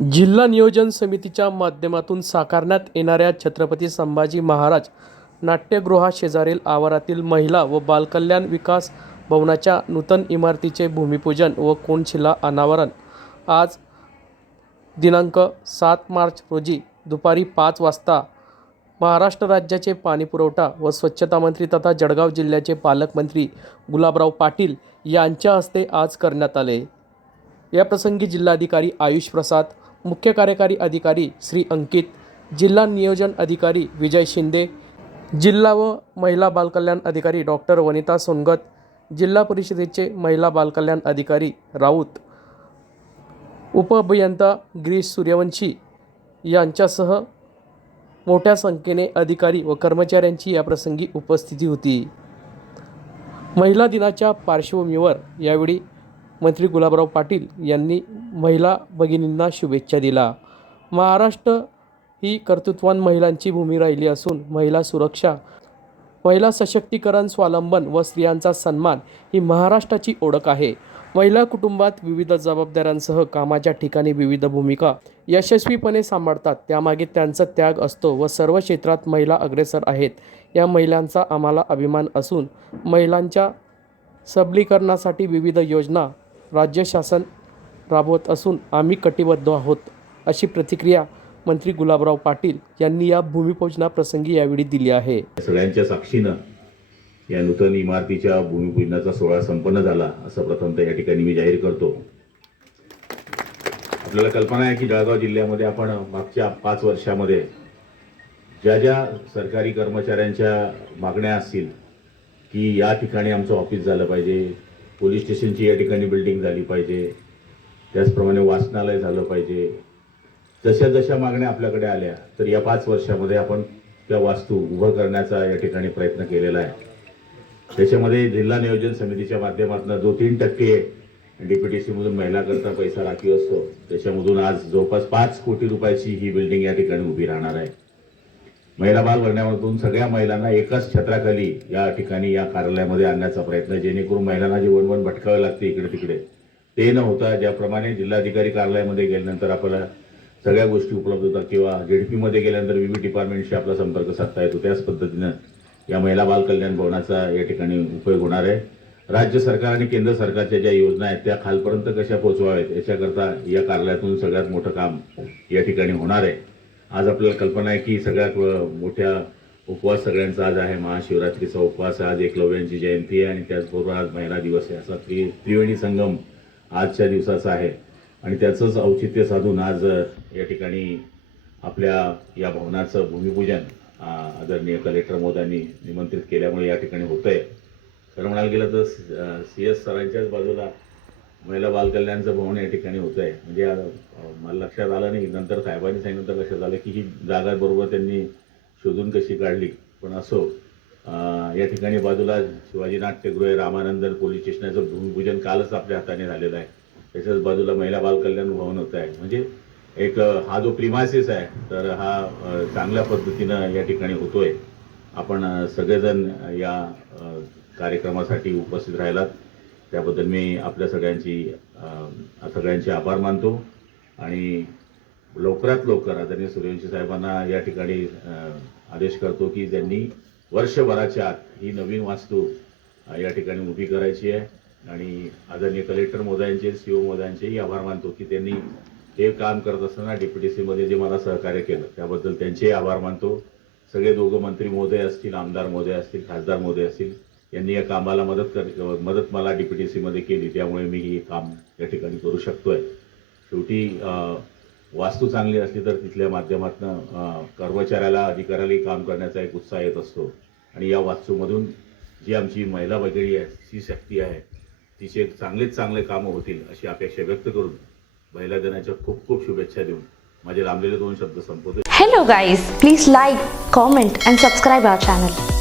जिल्हा नियोजन समितीच्या माध्यमातून साकारण्यात येणाऱ्या छत्रपती संभाजी महाराज नाट्यगृहाशेजारील आवारातील महिला व बालकल्याण विकास भवनाच्या नूतन इमारतीचे भूमिपूजन व कोणशिला अनावरण. आज दिनांक सात मार्च रोजी दुपारी पाच वाजता महाराष्ट्र राज्याचे पाणीपुरवठा व स्वच्छता मंत्री तथा जळगाव जिल्ह्याचे पालकमंत्री गुलाबराव पाटील यांच्या हस्ते आज करण्यात आले. याप्रसंगी जिल्हाधिकारी आयुष प्रसाद मुख्य कार्यकारी अधिकारी श्री अंकित जिल्हा नियोजन अधिकारी विजय शिंदे जिल्हा व महिला बालकल्याण अधिकारी डॉक्टर वनिता सोनगत जिल्हा परिषदेचे महिला बालकल्याण अधिकारी राऊत उपअभियंता गिरीश सूर्यवंशी यांच्यासह मोठ्या संख्येने अधिकारी व कर्मचाऱ्यांची याप्रसंगी उपस्थिती होती. महिला दिनाच्या पार्श्वभूमीवर यावेळी मंत्री गुलाबराव पाटील यांनी महिला भगिनींना शुभेच्छा दिला. महाराष्ट्र ही कर्तृत्वान महिलांची भूमी राहिली असून महिला सुरक्षा महिला सशक्तीकरण स्वावलंबन व स्त्रियांचा सन्मान ही महाराष्ट्राची ओळख आहे. महिला कुटुंबात विविध जबाबदाऱ्यांसह कामाच्या ठिकाणी विविध भूमिका यशस्वीपणे सांभाळतात. त्यामागे त्यांचा त्याग असतो व सर्व क्षेत्रात महिला अग्रेसर आहेत. या महिलांचा आम्हाला अभिमान असून महिलांच्या सबलीकरणासाठी विविध योजना राज्य शासन राबवत असून आम्ही कटिबद्ध आहोत अशी प्रतिक्रिया मंत्री गुलाबराव पाटील यांनी या भूमिपूजनाप्रसंगी यावेळी दिली आहे. सगळ्यांच्या साक्षीनं या नूतन इमारतीच्या भूमिपूजनाचा सोहळा संपन्न झाला असं प्रथमतः या ठिकाणी मी जाहीर करतो. आपल्याला कल्पना आहे की जळगाव जिल्ह्यामध्ये आपण मागच्या पाच वर्षामध्ये ज्या ज्या सरकारी कर्मचाऱ्यांच्या मागण्या असतील की या ठिकाणी आमचं ऑफिस झालं पाहिजे पोलीस स्टेशनची या ठिकाणी बिल्डिंग झाली पाहिजे त्याचप्रमाणे वाचनालय झालं पाहिजे. जशा जशा मागण्या आपल्याकडे आल्या तर या पाच वर्षामध्ये आपण त्या वास्तू उभं करण्याचा या ठिकाणी प्रयत्न केलेला आहे. त्याच्यामध्ये जिल्हा नियोजन समितीच्या माध्यमातून जो तीन टक्के डीपीटीसीमधून महिलाकरता पैसा राखीव असतो त्याच्यामधून आज जवळपास पाच कोटी रुपयाची ही बिल्डिंग या ठिकाणी उभी राहणार आहे. महिला बाल भरण्यामधून सगळ्या महिलांना एकाच छत्राखाली या ठिकाणी या कार्यालयामध्ये आणण्याचा प्रयत्न जेणेकरून महिलांना जे वणवण भटकावे लागते इकडे तिकडे. ते न होता ज्याप्रमाणे जिल्हाधिकारी कार्यालयामध्ये गेल्यानंतर आपल्याला सगळ्या गोष्टी उपलब्ध होतात किंवा झेडपीमध्ये गेल्यानंतर विविध डिपार्टमेंटशी आपला संपर्क साधता येतो त्याच पद्धतीनं या महिला बाल कल्याण भवनाचा या ठिकाणी उपयोग होणार आहे. राज्य सरकार आणि केंद्र सरकारच्या ज्या योजना आहेत त्या खालपर्यंत कशा पोहोचवाव्यात याच्याकरता या कार्यालयातून सगळ्यात मोठं काम या ठिकाणी होणार आहे. आज आपल्याला कल्पना आहे की सगळ्यात मोठ्या उपवास सगळ्यांचा आज आहे महाशिवरात्रीचा उपवास आज एकलव्यांची जयंती आहे आणि त्याचबरोबर आज महिला दिवस आहे. असा त्रि त्रिवेणी संगम आजच्या दिवसाचं आहे. आणि त्याचंच औचित्य साधून आज या ठिकाणी आपल्या या भवनाचं भूमिपूजन आदरणीय कलेक्टर मोदांनी निमंत्रित केल्यामुळे या ठिकाणी होतंय. खरं म्हणायला गेलं तर सी एस सरांच्याच बाजूला महिला बालकल्याणचं भवन या ठिकाणी होत आहे म्हणजे मला लक्षात आलं नाही. नंतर साहेबांनी सांगितलं लक्षात आलं की ही जागा बरोबर त्यांनी शोधून कशी काढली. पण असो या ठिकाणी बाजूला शिवाजी नाट्यगृह रामानंद पोलीस स्टेशनाचं भूमिपूजन कालच आपल्या हाताने झालेलं आहे. त्याच्याच बाजूला महिला बालकल्याण भवन होत आहे. म्हणजे एक हा जो प्रिमायसिस आहे तर हा चांगल्या पद्धतीनं या ठिकाणी होतोय. आपण सगळेजण या कार्यक्रमासाठी उपस्थित राहिलात. त्याबद्दल मी आपल्या सगळ्यांची सगळ्यांचे आभार मानतो. आणि लवकरात लवकर आदरणीय सूर्यवंशी साहेबांना या ठिकाणी आदेश करतो की त्यांनी वर्षभराच्या आत ही नवीन वास्तू या ठिकाणी उभी करायची आहे. आणि आदरणीय कलेक्टर मोदयांचे ओ मोदयांचेही आभार मानतो की त्यांनी हे काम करत असताना DPTC मध्ये जे मला सहकार्य केलं त्याबद्दल त्यांचेही आभार मानतो. सगळे दोघं मंत्री महोदय असतील आमदार महोदय असतील खासदार महोदय असतील यांनी या कामाला मदत कर मदत मला DPTC मध्ये केली. त्यामुळे मी हे काम या ठिकाणी करू शकतोय. शेवटी वास्तू चांगली असली तर तिथल्या माध्यमातून कर्मचाऱ्याला अधिकाऱ्यालाही काम करण्याचा एक उत्साह येत असतो. आणि या वास्तूमधून जी आमची महिला वगैरे आहे ती शक्ती आहे तिचे चांगलेच चांगले कामं होतील अशी अपेक्षा व्यक्त करून महिला दिनाच्या खूप खूप शुभेच्छा देऊन माझे लांबलेले दोन शब्द संपवतो hello guys please like comment and subscribe our channel